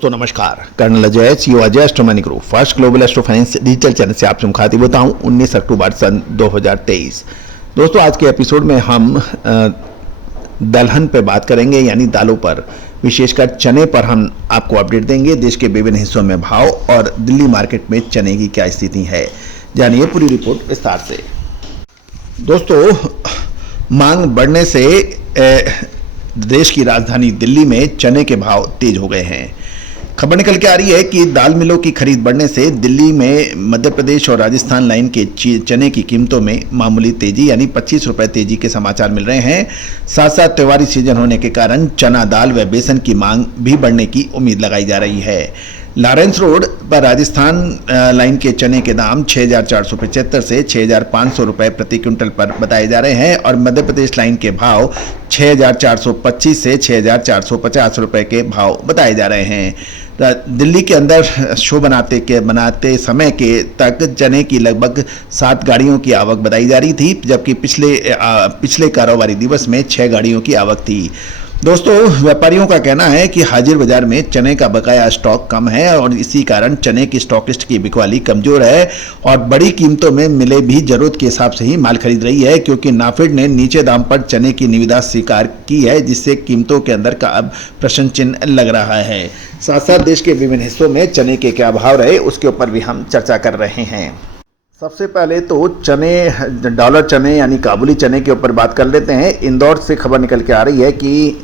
दोस्तों नमस्कार, colonel Ajay CO Ajay astro money group first global astro finance digital channel से आपसे मुखातिब होता हूं 19 अक्टूबर सन 2023। दोस्तों आज के एपिसोड में हम दलहन पे बात करेंगे, यानी दालों पर, विशेषकर चने पर हम आपको अपडेट देंगे। देश के विभिन्न हिस्सों में भाव और दिल्ली मार्केट में चने की क्या स्थिति है, जानिए पूरी रिपोर्ट विस्तार से। दोस्तों मांग बढ़ने से देश की राजधानी दिल्ली में चने के भाव तेज हो गए हैं। खबर निकल के आ रही है कि दाल मिलों की खरीद बढ़ने से दिल्ली में मध्य प्रदेश और राजस्थान लाइन के चने की कीमतों में मामूली तेजी यानी 25 रुपए तेजी के समाचार मिल रहे हैं। साथ साथ त्योहारी सीजन होने के कारण चना दाल व बेसन की मांग भी बढ़ने की उम्मीद लगाई जा रही है। लॉरेंस रोड पर राजस्थान लाइन के चने के दाम 6,475 से 6,500 रुपए प्रति क्विंटल पर बताए जा रहे हैं और मध्य प्रदेश लाइन के भाव 6,425 से 6,450 रुपए के भाव बताए जा रहे हैं। दिल्ली के अंदर शो बनाते समय के तक चने की लगभग 7 गाड़ियों की आवक बताई जा रही थी, जबकि पिछले कारोबारी दिवस में 6 गाड़ियों की आवक थी। दोस्तों व्यापारियों का कहना है कि हाजिर बाजार में चने का बकाया स्टॉक कम है और इसी कारण चने की स्टॉकिस्ट की बिकवाली कमजोर है और बड़ी कीमतों में मिले भी जरूरत के हिसाब से ही माल खरीद रही है, क्योंकि नाफेड ने नीचे दाम पर चने की निविदा स्वीकार की है, जिससे कीमतों के अंदर का अब प्रश्न चिन्ह लग रहा है। साथ साथ देश के विभिन्न हिस्सों में चने के क्या भाव रहे उसके ऊपर भी हम चर्चा कर रहे हैं। सबसे पहले तो चने, डॉलर चने यानी काबुली चने के ऊपर बात कर लेते हैं। इंदौर से खबर निकल के आ रही है कि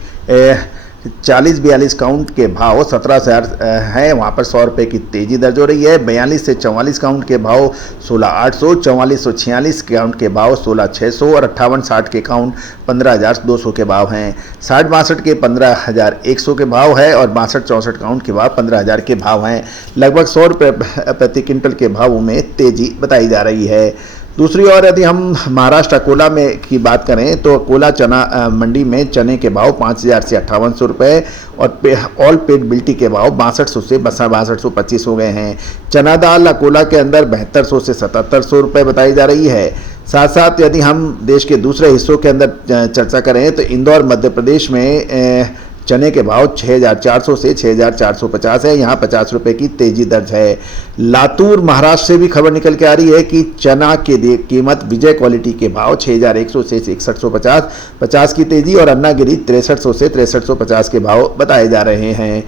40-42 काउंट के भाव 17,000 है, वहाँ पर 100 रुपये की तेज़ी दर्ज हो रही है। 42 से 44 काउंट के भाव 16,800, 44-46 काउंट के भाव 16,600 और 58-60 के काउंट 15,200 के भाव हैं। 60-62 के 15,100 के भाव है और 62-64 काउंट के भाव 15,000 के भाव हैं। लगभग 100 रुपये प्रति क्विंटल के भावों में तेज़ी बताई जा रही है। दूसरी ओर यदि हम महाराष्ट्र अकोला में की बात करें तो अकोला चना मंडी में चने के भाव 5,000 से 5,800 रुपये और ऑल पेडबिलिटी के भाव 6200 से 6225 हो गए हैं। चना दाल अकोला के अंदर 7200 से 7700 रुपये बताई जा रही है। साथ साथ यदि हम देश के दूसरे हिस्सों के अंदर चर्चा करें तो इंदौर मध्य प्रदेश में चने के भाव 6,400 से 6,450 है, यहाँ 50 रुपये की तेजी दर्ज है। लातूर महाराष्ट्र से भी खबर निकल के आ रही है कि चना की कीमत विजय क्वालिटी के भाव 6,100 से 6,150 50 की तेजी और अन्नागिरी 6,300 से 6,350 के भाव बताए जा रहे हैं।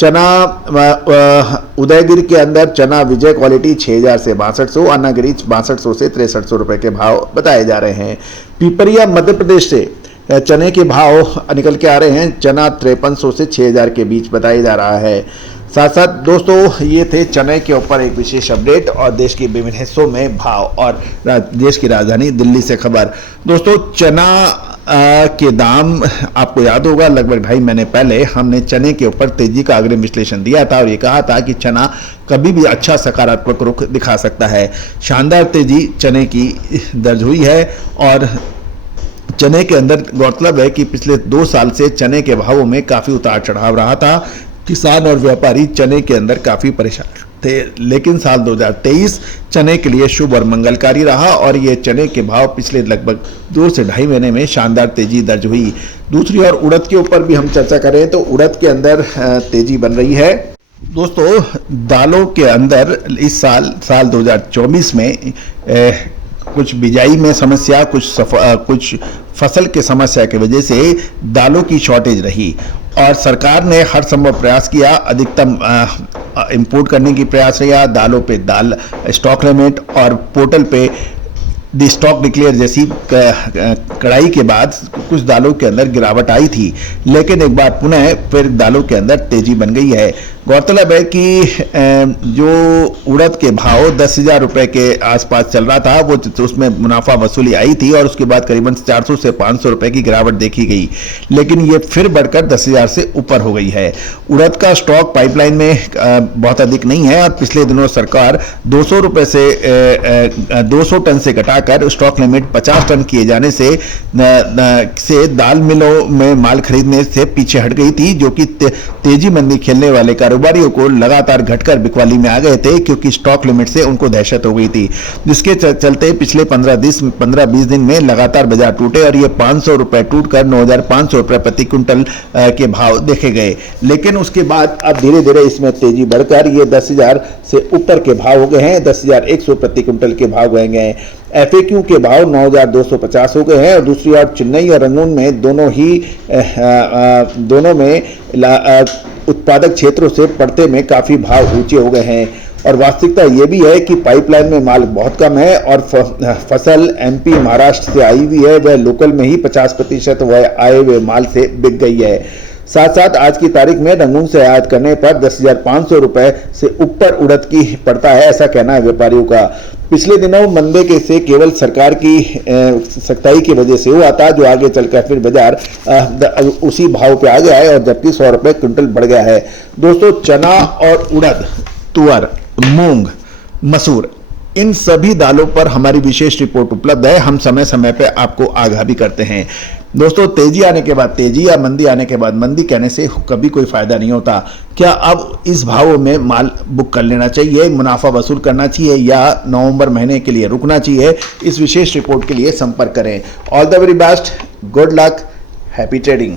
चना उदयगिरी के अंदर चना विजय क्वालिटी 6,000 से 6,200, अन्नागिरी 6,200 से 6,300 रुपये के भाव बताए जा रहे हैं। पिपरिया मध्य प्रदेश से चने के भाव निकल के आ रहे हैं, चना 5,300 से 6,000 के बीच बताया जा रहा है। साथ साथ दोस्तों ये थे चने के ऊपर एक विशेष अपडेट और देश के विभिन्न हिस्सों में भाव और देश की राजधानी दिल्ली से खबर। दोस्तों चना के दाम आपको याद होगा, लगभग 2.5 महीने पहले हमने चने के ऊपर तेजी का अग्रिम विश्लेषण दिया था और ये कहा था कि चना कभी भी अच्छा सकारात्मक रुख दिखा सकता है। शानदार तेजी चने की दर्ज हुई है और चने के अंदर गौरतलब है कि पिछले 2 साल से चने के भावों में काफ़ी उतार चढ़ाव रहा था। किसान और व्यापारी चने के अंदर काफ़ी परेशान थे, लेकिन साल 2023 चने के लिए शुभ और मंगलकारी रहा और ये चने के भाव पिछले लगभग 2 से 2.5 महीने में शानदार तेजी दर्ज हुई। दूसरी ओर उड़द के ऊपर भी हम चर्चा करें तो उड़द के अंदर तेजी बन रही है। दोस्तों दालों के अंदर इस साल 2024 में कुछ बिजाई में समस्या, कुछ फसल के समस्या की वजह से दालों की शॉर्टेज रही और सरकार ने हर संभव प्रयास किया, अधिकतम इंपोर्ट करने की प्रयास किया। दालों पे दाल स्टॉक लिमिट और पोर्टल पे दी स्टॉक डिक्लेयर जैसी कड़ाई के बाद कुछ दालों के अंदर गिरावट आई थी, लेकिन एक बार पुनः फिर दालों के अंदर तेजी बन गई है। गौरतलब है कि जो उड़द के भाव 10,000 रुपये के आसपास चल रहा था वो उसमें मुनाफा वसूली आई थी और उसके बाद करीबन 400 से 500 रुपये की गिरावट देखी गई, लेकिन ये फिर बढ़कर 10,000 से ऊपर हो गई है। उड़द का स्टॉक पाइपलाइन में बहुत अधिक नहीं है और पिछले दिनों सरकार 200 रुपये से 200 टन से घटाकर स्टॉक लिमिट 50 टन किए जाने से दाल मिलों में माल खरीदने से पीछे हट गई थी, जो कि तेजी मंदी खेलने वाले का कारोबारियों को लगातार घटकर बिकवाली में आ गए थे, क्योंकि स्टॉक लिमिट से उनको दहशत हो गई थी, जिसके चलते पिछले 15-20 दिन में लगातार बाजार टूटे और ये 500 रुपए टूटकर 9,500 रुपए प्रति क्विंटल के भाव देखे गए। लेकिन उसके बाद अब धीरे धीरे इसमें तेजी बढ़कर ये 10,000 से ऊपर के भाव हो गए हैं, 10,100 प्रति क्विंटल के भाव गए हैं। FAQ के भाव 9,250 हो गए हैं और दूसरी ओर चेन्नई और रंगून में दोनों में उत्पादक क्षेत्रों से पड़ते में काफ़ी भाव ऊंचे हो गए हैं। और वास्तविकता ये भी है कि पाइपलाइन में माल बहुत कम है और फसल MP महाराष्ट्र से आई हुई है, वह लोकल में ही 50% वह आए हुए माल से बिक गई है। साथ साथ आज की तारीख में रंगून से आयात करने पर 10,500 रुपए से ऊपर उड़द की पड़ता है, ऐसा कहना है व्यापारियों का। पिछले दिनों मंदे के से केवल सरकार की सख्ताई की वजह से हुआ था, जो आगे चलकर फिर बाजार उसी भाव पे आ गया है और जबकि 100 रुपए क्विंटल बढ़ गया है। दोस्तों, चना और उड़द, तुअर, मूंग, मसूर, इन सभी दालों पर हमारी विशेष रिपोर्ट उपलब्ध है। हम समय समय पर आपको आगाह भी करते हैं। दोस्तों, तेजी आने के बाद तेजी या मंदी आने के बाद मंदी कहने से कभी कोई फायदा नहीं होता। क्या अब इस भाव में माल बुक कर लेना चाहिए, मुनाफा वसूल करना चाहिए या नवंबर महीने के लिए रुकना चाहिए? इस विशेष रिपोर्ट के लिए संपर्क करें। All the very best, good luck, happy trading.